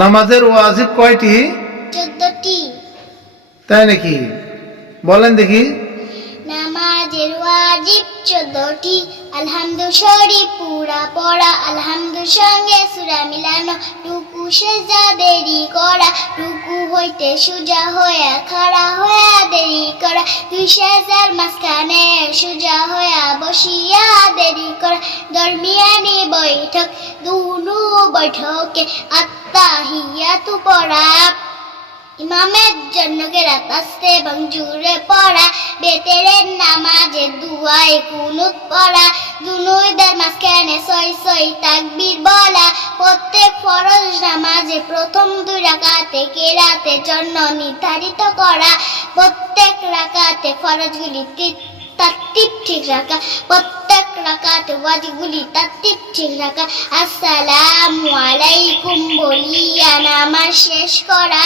নামাজের ওয়াজিব কয়টি? 14টি। তাই নাকি? বলেন দেখি। নামাজের ওয়াজিব 14টি। আলহামদু শরীফ পুরা পড়া, আলহামদু সঙ্গে সূরা মিলানো, রুকু সেজদা দেরি করা, রুকু হইতে সোজা হয়ে খাড়া হয়ে দেরি করা, দুই সেজদার মাঝখানে সোজা হয়ে বসিয়া দেরি করা, দরমিয়ানি বৈঠক, দুনু বৈঠকে আত্তাহিয়াতু পড়া, ইমামের জন্য কেরাত আস্তে এবং জোরে পড়া, বেতেরের নামাজে দুয়ায় কুনুত পড়া, দুনুইদের মাঝখানে ছয় ছয় তাকবীর বলা, প্রত্যেক ফরজ নামাজে প্রথম 2 রাকাতে কেরাতের জন্য নির্ধারিত করা, প্রত্যেক রাকাতে ফরজগুলি তারতিব ঠিক রাখা, প্রত্যেক রাকাতে ওয়াজিবগুলি তারতিব ঠিক রাখা। আসসালামু আলাইকুম বলিয়া নামাজ শেষ করা।